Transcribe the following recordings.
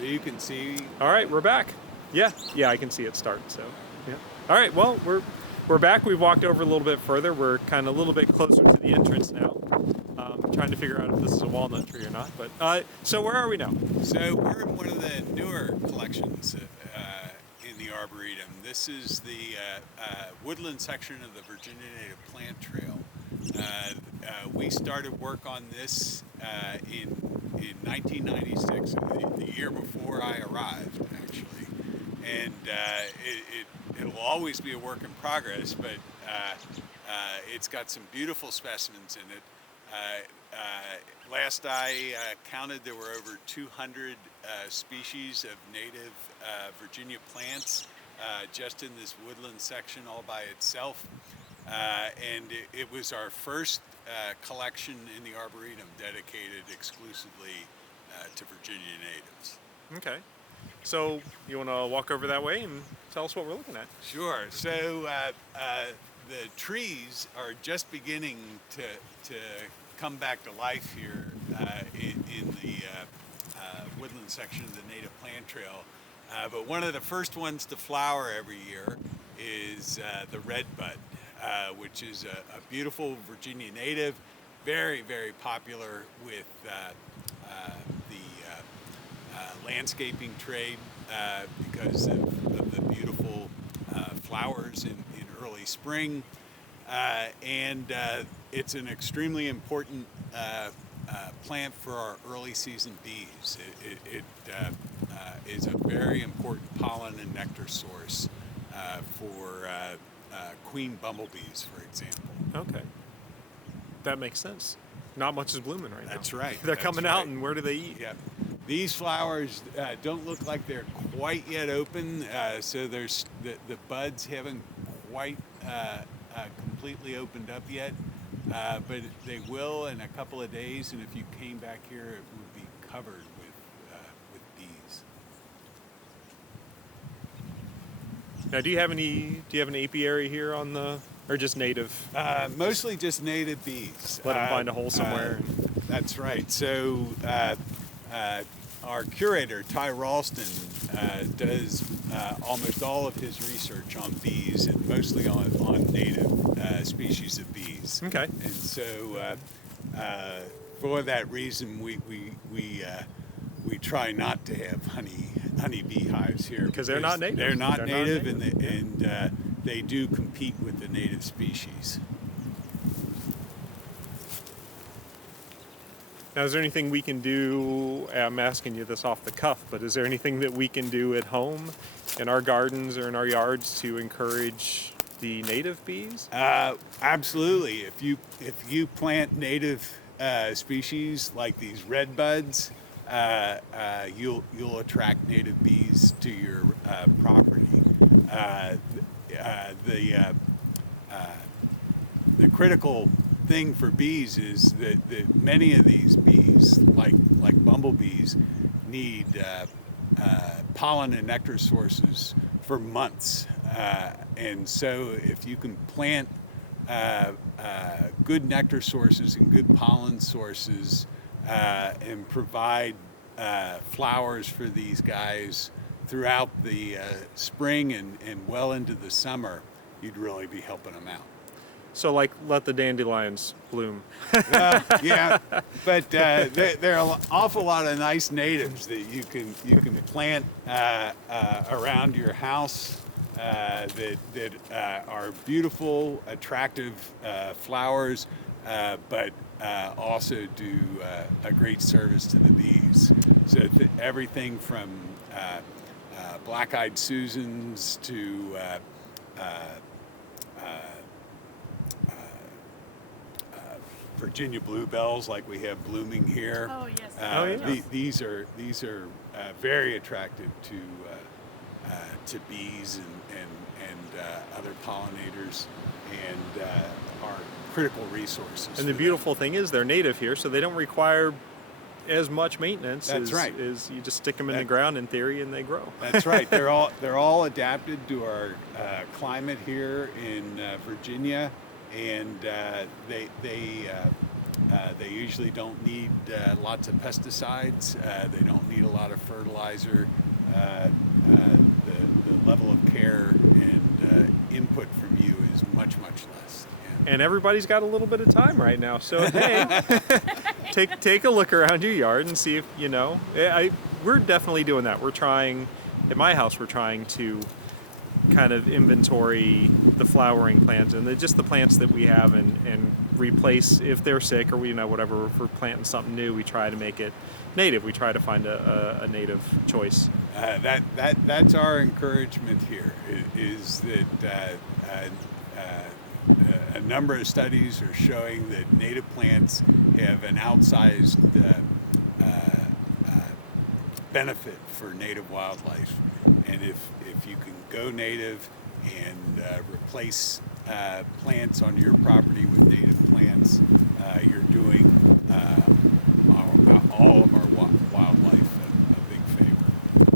So you can see. All right, we're back. Yeah, I can see it start. So, yeah. All right, well, we're back. We've walked over a little bit further. We're kind of a little bit closer to the entrance now. Trying to figure out if this is a walnut tree or not. But so where are we now? So we're in one of the newer collections in the Arboretum. This is the woodland section of the Virginia Native Plant Trail. We started work on this in 1996, the year before I arrived, actually. And it'll always be a work in progress, but it's got some beautiful specimens in it. Last I counted, there were over 200 species of native Virginia plants just in this woodland section all by itself. And it was our first collection in the Arboretum dedicated exclusively to Virginia natives. Okay. So you want to walk over that way and tell us what we're looking at? Sure. So the trees are just beginning to come back to life here in the woodland section of the Native Plant Trail. But one of the first ones to flower every year is the redbud, which is a beautiful Virginia native, very, very popular with the landscaping trade because of the beautiful flowers in early spring. And it's an extremely important plant for our early season bees. It is a very important pollen and nectar source for queen bumblebees, for example. Okay. That makes sense. Not much is blooming right now. That's right. They're coming out, and where do they eat? Yep. These flowers don't look like they're quite yet open, so there's the buds haven't quite completely opened up yet, but they will in a couple of days. And if you came back here, it would be covered with bees. Now, do you have an apiary here on the, or just native? Mostly just native bees. Let them find a hole somewhere. That's right. So our curator, Ty Ralston, does almost all of his research on bees, and mostly on native species of bees. Okay. And so for that reason, we try not to have honey beehives here because they're not native. They're not native, and they do compete with the native species. Now, is there anything we can do, I'm asking you this off the cuff, but is there anything that we can do at home in our gardens or in our yards to encourage the native bees? Absolutely. If you plant native species like these redbuds, you'll attract native bees to your property. The critical thing for bees is that many of these bees, like bumblebees, need pollen and nectar sources for months. And so if you can plant good nectar sources and good pollen sources and provide flowers for these guys throughout the spring and well into the summer, you'd really be helping them out. So, like, let the dandelions bloom. Yeah, but there are an awful lot of nice natives that you can plant around your house that are beautiful, attractive flowers, but also do a great service to the bees. So everything from black-eyed Susans to Virginia bluebells, like we have blooming here. Oh yes. These are very attractive to bees and other pollinators, and are critical resources. And the beautiful thing is they're native here, so they don't require as much maintenance. That's right. As you just stick them in the ground in theory, and they grow. That's right. They're all adapted to our climate here in Virginia, and they They usually don't need lots of pesticides. They don't need a lot of fertilizer. The level of care and input from you is much less. Yeah. And everybody's got a little bit of time right now, so hey, take a look around your yard and see if we're definitely doing that. We're trying at my house. We're trying to kind of inventory the flowering plants and just the plants that we have and replace if they're sick or whatever. If we're planting something new, we try to make it native. We try to find a native choice. That's our encouragement here. Is that a number of studies are showing that native plants have an outsized benefit for native wildlife, and if you can go native and replace plants on your property with native plants, you're doing all of our wildlife a big favor.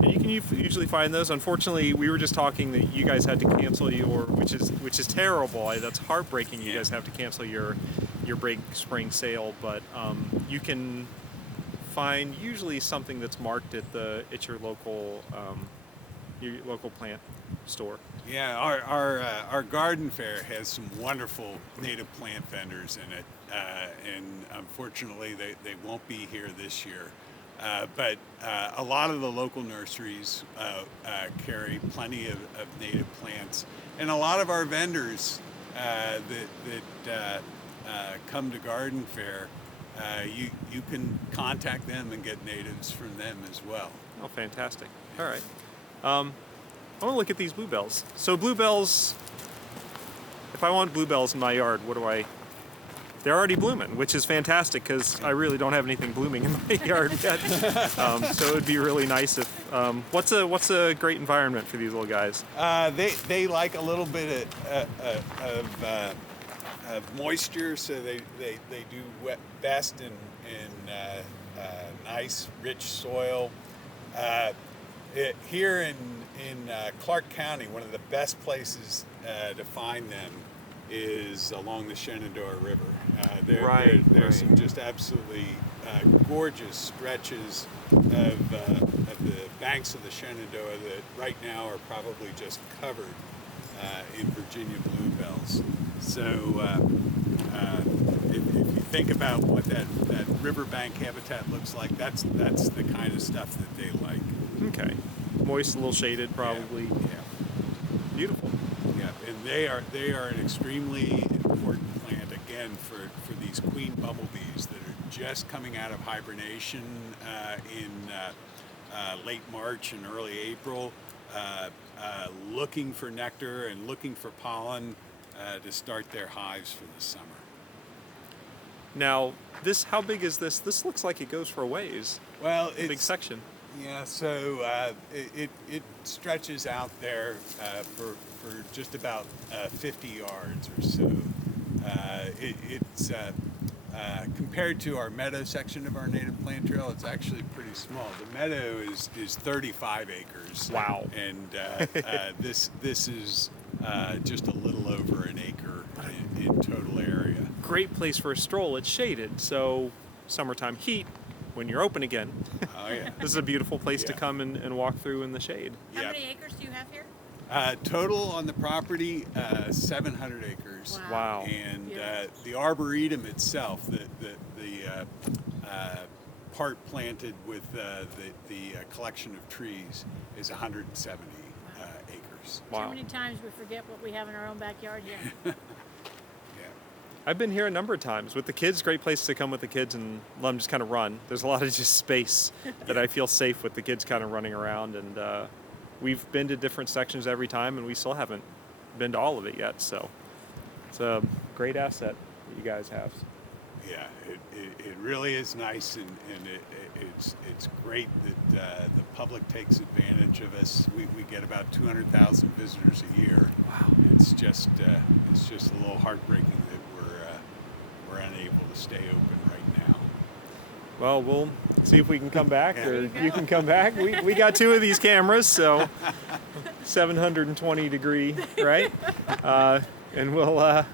And you can usually find those. Unfortunately, we were just talking that you guys had to cancel which is terrible. That's heartbreaking. You guys have to cancel your break spring sale, but you can find usually something that's marked at your local plant store. Yeah, our garden fair has some wonderful native plant vendors in it, and unfortunately they won't be here this year. But a lot of the local nurseries carry plenty of native plants, and a lot of our vendors that come to garden fair, you can contact them and get natives from them as well. Oh, fantastic! All right. I want to look at these bluebells. So bluebells, if I want bluebells in my yard, they're already blooming, which is fantastic because I really don't have anything blooming in my yard yet. So it would be really nice if, what's a great environment for these little guys? They like a little bit of moisture, so they do best in nice, rich soil. Here in Clark County, one of the best places to find them is along the Shenandoah River. There's some just absolutely gorgeous stretches of the banks of the Shenandoah that right now are probably just covered in Virginia bluebells. So if you think about what that riverbank habitat looks like, that's the kind of stuff that they like. Okay. Moist, a little shaded, probably. Yeah. Beautiful. Yeah, and they are an extremely important plant again for these queen bumblebees that are just coming out of hibernation in late March and early April, looking for nectar and looking for pollen to start their hives for the summer. Now, how big is this? This looks like it goes for a ways. Well, it's a big section. Yeah, so it stretches out there for just about 50 yards or so. It's compared to our meadow section of our native plant trail, it's actually pretty small. The meadow is 35 acres. Wow. And this is just a little over an acre in total area. Great place for a stroll. It's shaded, so summertime heat. When you're open again, oh yeah, this is a beautiful place to come and walk through in the shade. How many acres do you have here? Total on the property, 700 acres. Wow. And the Arboretum itself, the part planted with the collection of trees, is 170 acres. Wow. Too many times we forget what we have in our own backyard here. I've been here a number of times with the kids. Great place to come with the kids and let them just kind of run. There's a lot of just space that I feel safe with the kids kind of running around. And we've been to different sections every time, and we still haven't been to all of it yet. So it's a great asset that you guys have. Yeah, it really is nice, and it's great that the public takes advantage of us. We get about 200,000 visitors a year. Wow. It's just a little heartbreaking that we're unable to stay open right now. Well, we'll see if we can come back, or you can come back. We got two of these cameras, so 720 degree, right? And we'll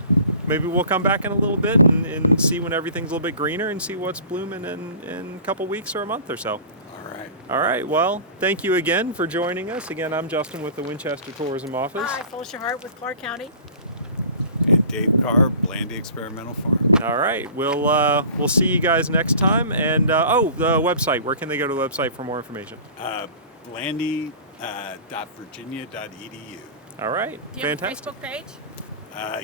maybe we'll come back in a little bit and see when everything's a little bit greener and see what's blooming in a couple weeks or a month or so. All right. All right. Well, thank you again for joining us. Again, I'm Justin with the Winchester Tourism Office. Hi, Fulshire Hart with Clark County. And Dave Carr, Blandy Experimental Farm. All right. We'll see you guys next time. And the website. Where can they go to the website for more information? Blandy.virginia.edu. All right. Do you have a Fantastic. Facebook page?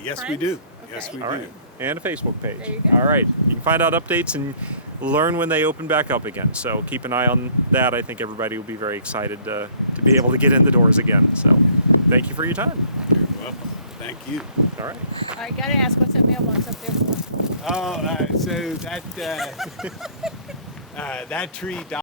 Yes, we Friends? do. Okay. Yes, we All do. right. And a Facebook page. There you go. All right. You can find out updates and learn when they open back up again. So keep an eye on that. I think everybody will be very excited to be able to get in the doors again. So thank you for your time. You're welcome. Thank you. All right. All right, gotta ask, what's that mailbox up there for? Oh, so that that tree died.